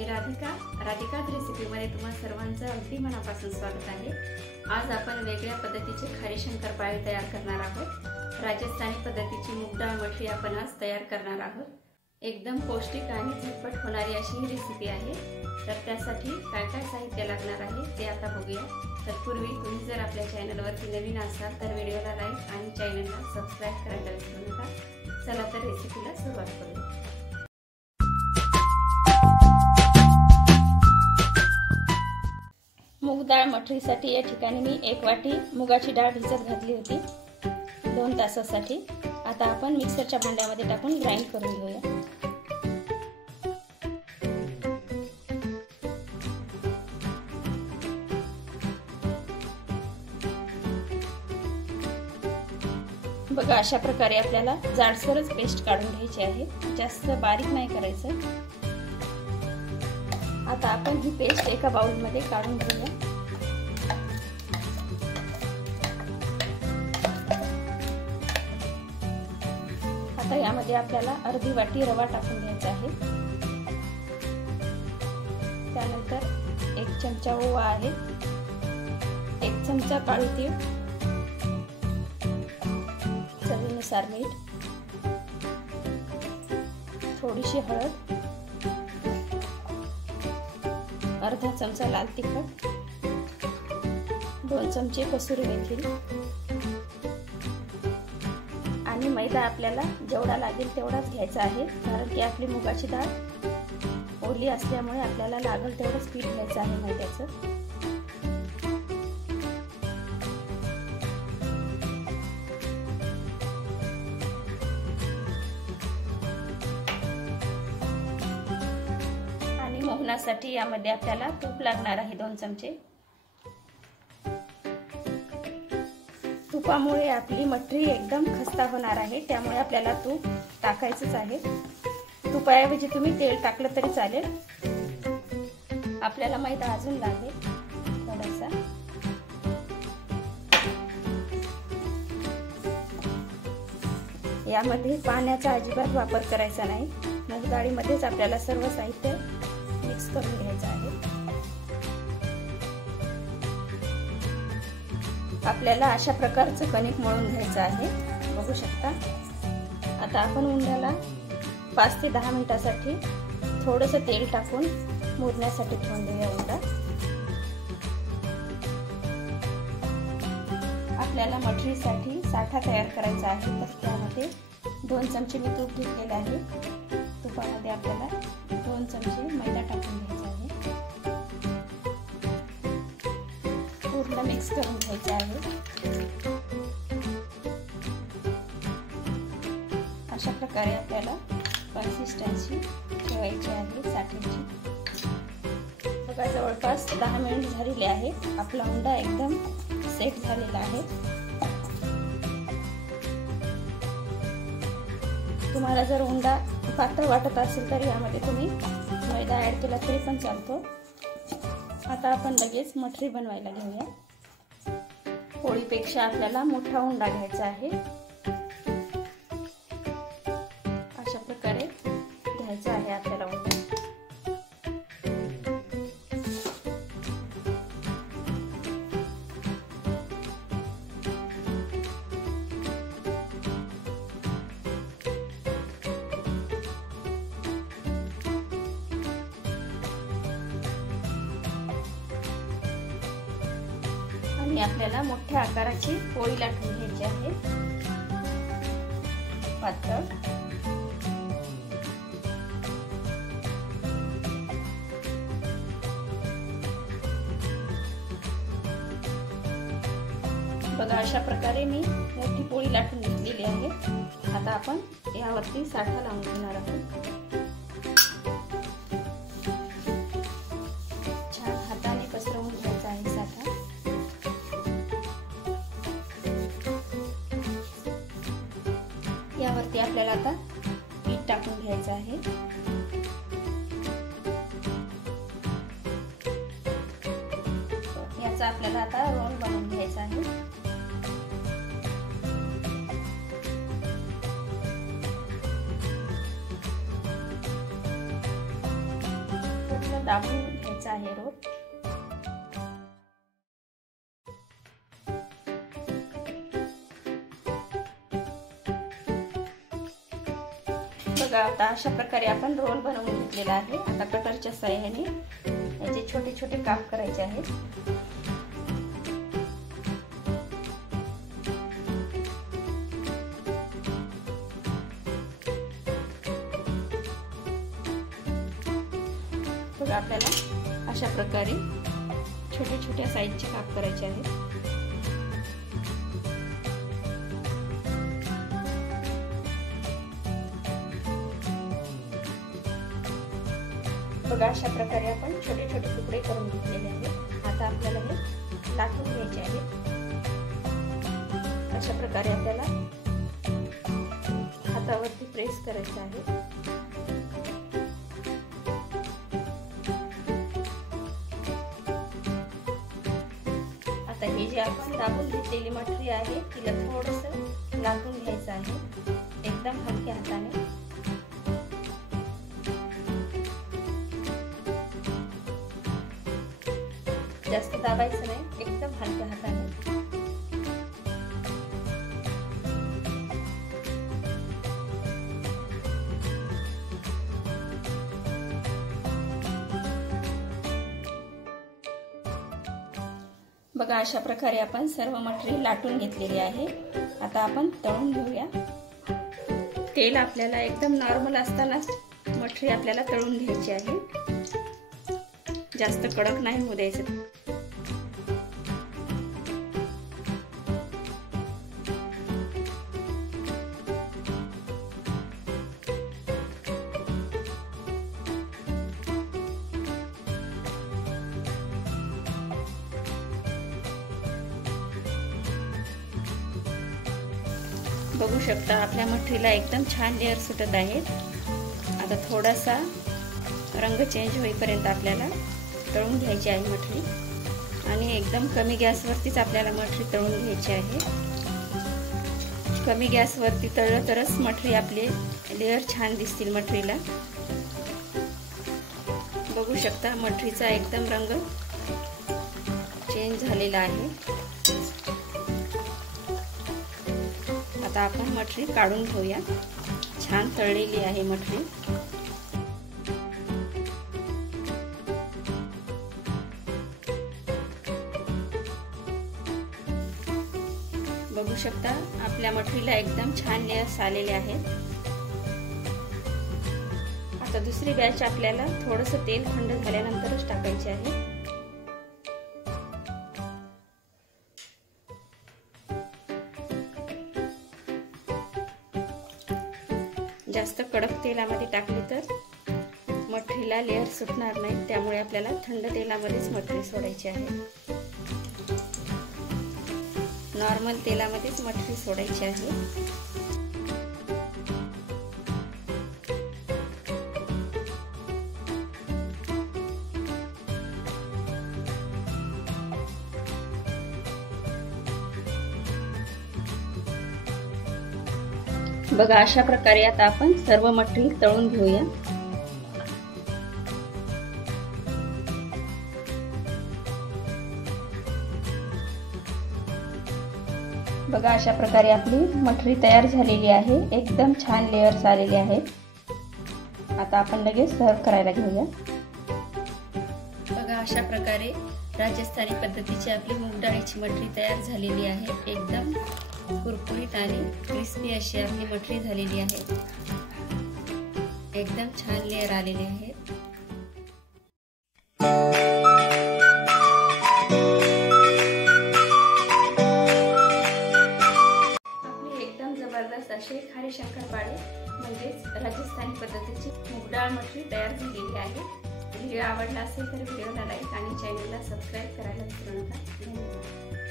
मी राधिकाच रेसिपीमध्ये तुम्हा सर्वांचं अगदी मनापासून स्वागत आहे। आज आपण वेगळ्या पद्धतीचे खारी शंकरपाळे तयार करणार आहोत। राजस्थानी पद्धतीची मूग डाळ मठरी आपण आज तयार करणार आहोत। एकदम पौष्टिक आणि झटपट होणारी अशी ही रेसिपी आहे। तर त्यासाठी काय काय साहित्य लागणार आहे ते आता बघूया। तत्पूर्वी तुम्ही जर आपल्या चॅनलवरती नवीन असाल तर व्हिडिओला लाईक आणि चॅनलला सबस्क्राइब करायला विसरू नका। चला तर रेसिपीला सुरुवात करूया। मूग डाळ मठरीसाठी या ठिकाणी मी 1 वाटी मुगाची डाळ भिजत घातली होती 2 तासासाठी। आता आपण मिक्सरच्या भांड्यामध्ये टाकून ग्राइंड करून घेऊया। बघा अशा प्रकारे आपल्याला जाडसरच पेस्ट काढून घ्यायची आहे, जास्त बारीक नाही करायचं। आता आपण ही पेस्ट एका बाउल मध्ये काढून घेऊया। आता यामध्ये आपल्याला अर्धी वाटी रवा टाकून घ्यायचा आहे। त्यानंतर 1 चमचा ओवा आहे, 1 चमचा काळी तीळ, चवीनुसार मीठ, थोडीशी हळद, अर्धा चमचा लाल तिखट, 2 चमचे कसुरी मेथी आणि मैदा आपल्याला जेवढा लागेल तेवढाच घ्यायचा आहे, कारण की आपली मुगाची डाळ ओली असल्यामुळे आपल्याला लागेल तेवढंच पीठ घ्यायचं आहे मैद्याचं। मोहनासाठी यामध्ये आपल्याला तूप लागणार आहे 2 चमचे। तुपामुळे आपली मठरी एकदम खस्ता होणार आहे, त्यामुळे आपल्याला तूप टाकायचंच आहे। तुपाऐवजी तुम्ही तेल टाकलं तरी चालेल। आपल्याला मैदा अजून लागेल थोडासा। यामध्ये पाण्याचा अजिबात वापर करायचा नाही। मूग डाळीमध्येच आपल्याला सर्व साहित्य मिक्स करून घ्यायचं आहे। आपल्याला अशा प्रकारचं कणिक मळून घ्यायचं आहे, बघू शकता। आता आपण उंड्याला 5 ते 10 मिनिटांसाठी थोडंसं तेल टाकून मुरण्यासाठी ठेवून देऊया उंडा। आपल्याला मठरीसाठी साठा तयार करायचा आहे, तर त्यामध्ये 2 चमचे मी तूप घेतलेले आहे। तुपामध्ये आपल्याला 2 चमचे मैदा टाकून घ्यायचा आहे, पूर्ण मिक्स करून घ्यायचे आहे। अशा प्रकारे आपल्याला कन्सिस्टन्सी ठेवायची आहे साठ्याची। बघा जवळपास 10 मिनिट झालेले आहे, आपला उंडा एकदम सेट झालेला आहे। तुम्हाला जर उंडा पातळ वाटत असेल तर यामध्ये तुम्ही मैदा ऍड केला तरी पण चालतो। आता आपण लगेच मठरी बनवायला घेऊया। पोळीपेक्षा आपल्याला मोठा उंडा घ्यायचा आहे, अशा प्रकारे घ्यायचा आहे आपल्याला उंडा। आणि आपल्याला मोठ्या आकाराची पोळी लाटून घ्यायची आहे, पातळ। बघा अशा प्रकारे मी मोठी पोळी लाटून घेतलेली आहे। आता आपण यावरती साठा लावून घेणार आहोत। छान हाताने पसरवून घ्यायचा आहे साठा। यावरती आपल्याला आता पीठ टाकून घ्यायचं आहे। याचा आपल्याला आता रोल बनवून घ्यायचा आहे। दाबून घ्यायचा आहे रोट. बघा आता अशा प्रकारे आपण रोल बनवून घेतलेला आहे. आता कटरच्या साहाय्याने याचे छोटे छोटे काप करायचे आहेत. बघा आपल्याला अशा प्रकारे छोट्या छोट्या साईजचे काप करायचे आहेत. बघा अशा प्रकारे आपण छोटे छोटे तुकडे करून घेतलेले आहेत. आता आपल्याला हे लाटून घ्यायचे आहे. अशा प्रकारे आपल्याला हातावरती प्रेस करायचं आहे. आता हे जे आपण दाबून घेतलेली मटरी आहे तिला थोडंसं लाटून घ्यायचं आहे एकदम हलक्या हाताने. जास्त दाबायचं नाही, एकदम हलक्या हाताने. बघा अशा प्रकारे आपण सर्व मटेरियल लाटून घेतलेली आहे. आता आपण तळून घेऊया. तेल आपल्याला एकदम नॉर्मल असतानाच मटेरियल आपल्याला तळून घ्यायची आहे. जास्त कडक नाही होऊ द्यायचं. बघू शकता आपल्या मटरीला एकदम छान लेअर सुटत आहेत. आता थोडासा रंग चेंज होईपर्यंत आपल्याला तळून घ्यायची आहे मटरी. आणि एकदम कमी गॅसवरतीच आपल्याला मटरी तळून घ्यायची आहे. कमी गॅसवरती तळलं तरच मटरी आपले लेअर छान दिसतील मटरीला. बघू शकता मटरीचा एकदम रंग चेंज झालेला आहे. आता आपण मटरी काढून घेऊया. छान तळलेली आहे मटरी. बघू शकता आपल्या मटरीला एकदम छान लेयर्स आलेले आहेत. आता दुसरी बॅच आपल्याला थोडंसं तेल थंड झाल्यानंतरच टाकायचे आहे. जास्त कडक तेलामध्ये टाकली तर मटरीला लेअर सुटणार नाही. त्यामुळे आपल्याला थंड तेलामध्येच मटरी सोडायची आहे. नॉर्मल तेलामध्येच मटरी सोडायची आहे. बघा अशा प्रकारे आता आपण सर्व मटेरियल तळून घेऊया. बघा अशा प्रकारे आपली मटरी तयार झालेली आहे. एकदम छान लेयर्स आलेले आहेत. आता आपण लगेच सर्व करायला घेऊया. बघा अशा प्रकारे राजस्थानी पद्धतीची आपली मूग डाळीची मटरी तयार झालेली आहे. एकदम कुरकुरीत आणि क्रिस्पी अशी आपली मटरी झालेली आहे. एकदम छान लेयर आलेले आहेत. आपली एकदम जबरदस्त असे खारी शंकरपाळे म्हणजेच राजस्थानी पद्धतीची मूग डाळ मटरी तयार झालेली आहे. व्हिडिओ आवडला असेल तर व्हिडिओला लाईक आणि चॅनलला सबस्क्राईब करायला विसरू नका. धन्यवाद.